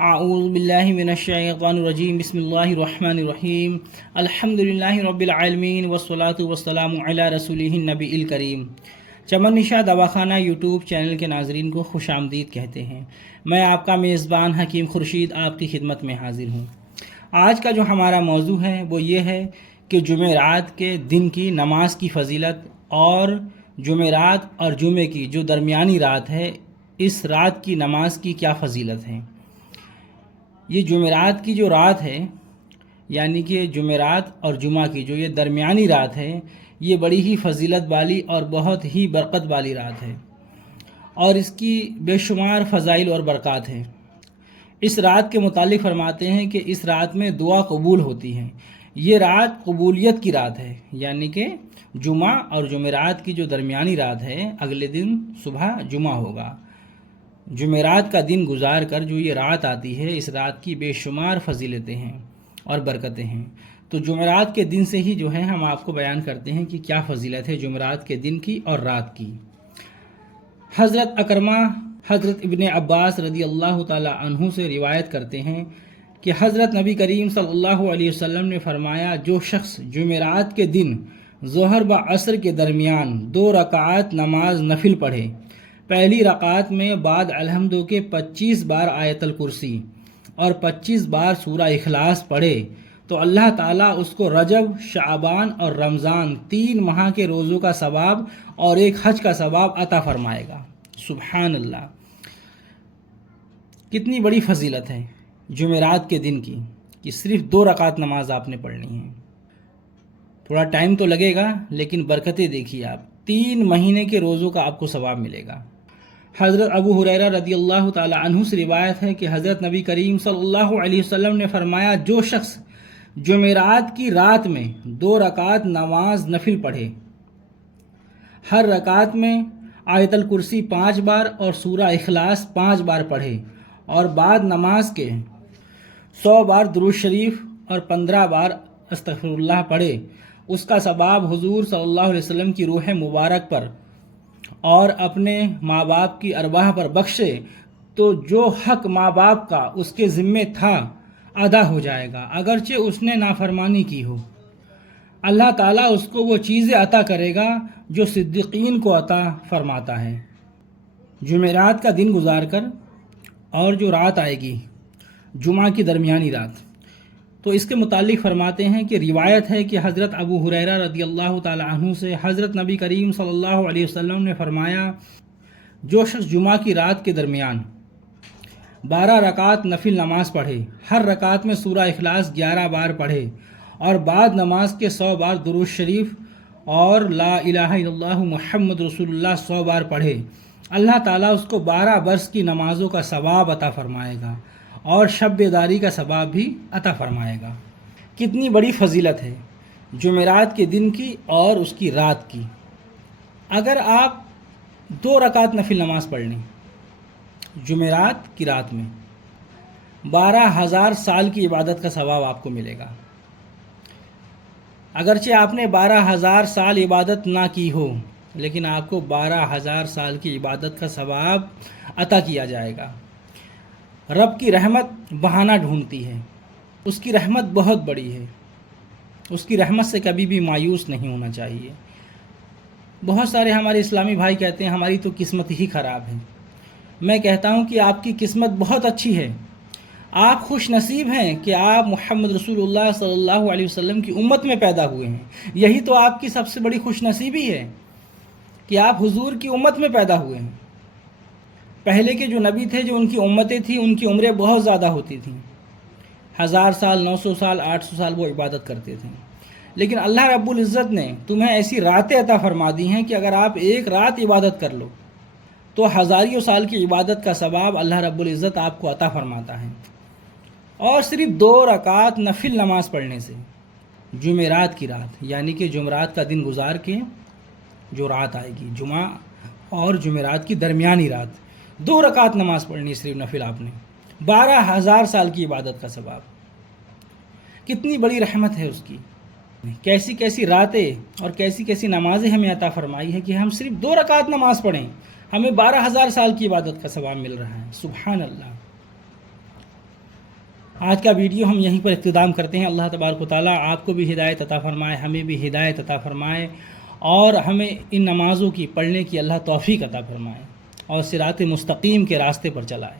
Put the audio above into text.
اعوذ باللہ من الشیطان الرجیم بسم اللہ الرحمن الرحیم الحمد للہ رب العالمین والصلاة والسلام علی رسولہ النبی الکریم۔ چمن نشاء دواخانہ یوٹیوب چینل کے ناظرین کو خوش آمدید کہتے ہیں۔ میں آپ کا میزبان حکیم خورشید آپ کی خدمت میں حاضر ہوں۔ آج کا جو ہمارا موضوع ہے وہ یہ ہے کہ جمعرات کے دن کی نماز کی فضیلت اور جمعرات اور جمعے کی جو درمیانی رات ہے اس رات کی نماز کی کیا فضیلت ہے۔ یہ جمعرات کی جو رات ہے یعنی کہ جمعرات اور جمعہ کی جو یہ درمیانی رات ہے یہ بڑی ہی فضیلت والی اور بہت ہی برکت والی رات ہے اور اس کی بے شمار فضائل اور برکات ہیں۔ اس رات کے متعلق فرماتے ہیں کہ اس رات میں دعا قبول ہوتی ہے۔ یہ رات قبولیت کی رات ہے، یعنی کہ جمعہ اور جمعرات کی جو درمیانی رات ہے اگلے دن صبح جمعہ ہوگا۔ جمعرات کا دن گزار کر جو یہ رات آتی ہے اس رات کی بے شمار فضیلتیں ہیں اور برکتیں ہیں۔ تو جمعرات کے دن سے ہی جو ہے ہم آپ کو بیان کرتے ہیں کہ کیا فضیلت ہے جمعرات کے دن کی اور رات کی۔ حضرت اکرمہ حضرت ابن عباس رضی اللہ تعالی عنہ سے روایت کرتے ہیں کہ حضرت نبی کریم صلی اللہ علیہ وسلم نے فرمایا، جو شخص جمعرات کے دن ظہر و عصر کے درمیان 2 رکعات نماز نفل پڑھے، پہلی رکعت میں بعد الحمد کے 25 بار آیت الکرسی اور 25 بار سورہ اخلاص پڑھے تو اللہ تعالیٰ اس کو رجب، شعبان اور رمضان 3 ماہ کے روزوں کا ثواب اور ایک حج کا ثواب عطا فرمائے گا۔ سبحان اللہ، کتنی بڑی فضیلت ہے جمعرات کے دن کی کہ صرف 2 رکعت نماز آپ نے پڑھنی ہے۔ تھوڑا ٹائم تو لگے گا لیکن برکتیں دیکھیے آپ، 3 مہینے کے روزوں کا آپ کو ثواب ملے گا۔ حضرت ابو ہریرہ رضی اللہ تعالی عنہ سے روایت ہے کہ حضرت نبی کریم صلی اللہ علیہ وسلم نے فرمایا، جو شخص جمعرات کی رات میں 2 رکعت نماز نفل پڑھے، ہر رکعت میں آیت الکرسی 5 بار اور سورہ اخلاص 5 بار پڑھے اور بعد نماز کے 100 بار درود شریف اور 15 بار استغفر اللہ پڑھے، اس کا ثواب حضور صلی اللہ علیہ وسلم کی روح مبارک پر اور اپنے ماں باپ کی ارواح پر بخشے تو جو حق ماں باپ کا اس کے ذمے تھا ادا ہو جائے گا، اگرچہ اس نے نافرمانی کی ہو۔ اللہ تعالیٰ اس کو وہ چیزیں عطا کرے گا جو صدیقین کو عطا فرماتا ہے۔ جمعرات کا دن گزار کر اور جو رات آئے گی جمعہ کی درمیانی رات، تو اس کے متعلق فرماتے ہیں کہ روایت ہے کہ حضرت ابو ہریرہ رضی اللہ تعالی عنہ سے حضرت نبی کریم صلی اللہ علیہ وسلم نے فرمایا، جو شخص جمعہ کی رات کے درمیان 12 رکعت نفل نماز پڑھے، ہر رکعت میں سورہ اخلاص 11 بار پڑھے اور بعد نماز کے 100 بار درود شریف اور لا الہ الا اللہ محمد رسول اللہ 100 بار پڑھے، اللہ تعالیٰ اس کو 12 برس کی نمازوں کا ثواب عطا فرمائے گا اور شب بیداری کا ثواب بھی عطا فرمائے گا۔ کتنی بڑی فضیلت ہے جمعرات کے دن کی اور اس کی رات کی۔ اگر آپ 2 رکعت نفل نماز پڑھ لیں جمعرات کی رات میں، 12,000 سال کی عبادت کا ثواب آپ کو ملے گا۔ اگرچہ آپ نے 12,000 سال عبادت نہ کی ہو لیکن آپ کو 12,000 سال کی عبادت کا ثواب عطا کیا جائے گا۔ رب کی رحمت بہانہ ڈھونڈتی ہے، اس کی رحمت بہت بڑی ہے، اس کی رحمت سے کبھی بھی مایوس نہیں ہونا چاہیے۔ بہت سارے ہمارے اسلامی بھائی کہتے ہیں ہماری تو قسمت ہی خراب ہے۔ میں کہتا ہوں کہ آپ کی قسمت بہت اچھی ہے، آپ خوش نصیب ہیں کہ آپ محمد رسول اللہ صلی اللہ علیہ وسلم کی امت میں پیدا ہوئے ہیں۔ یہی تو آپ کی سب سے بڑی خوش نصیبی ہے کہ آپ حضور کی امت میں پیدا ہوئے ہیں۔ پہلے کے جو نبی تھے، جو ان کی امتیں تھیں، ان کی عمریں بہت زیادہ ہوتی تھیں، 1000 سال، 900 سال، 800 سال وہ عبادت کرتے تھے، لیکن اللہ رب العزت نے تمہیں ایسی راتیں عطا فرما دی ہیں کہ اگر آپ ایک رات عبادت کر لو تو ہزاریوں سال کی عبادت کا ثواب اللہ رب العزت آپ کو عطا فرماتا ہے۔ اور صرف 2 رکعت نفل نماز پڑھنے سے جمعرات کی رات یعنی کہ جمعرات کا دن گزار کے جو رات آئے گی جمعہ اور جمعرات کی درمیانی رات، 2 رکعت نماز پڑھنی صرف نفل، آپ نے 12,000 سال کی عبادت کا ثواب۔ کتنی بڑی رحمت ہے اس کی، کیسی کیسی راتیں اور کیسی کیسی نمازیں ہمیں عطا فرمائی ہے کہ ہم صرف 2 رکعت نماز پڑھیں، ہمیں 12,000 سال کی عبادت کا ثواب مل رہا ہے۔ سبحان اللہ۔ آج کا ویڈیو ہم یہیں پر اختتام کرتے ہیں۔ اللہ تبارک و تعالیٰ آپ کو بھی ہدایت عطا فرمائے، ہمیں بھی ہدایت عطا فرمائے، اور ہمیں ان نمازوں کی پڑھنے کی اللہ توفیق عطا فرمائے اور صراط مستقیم کے راستے پر چلائے۔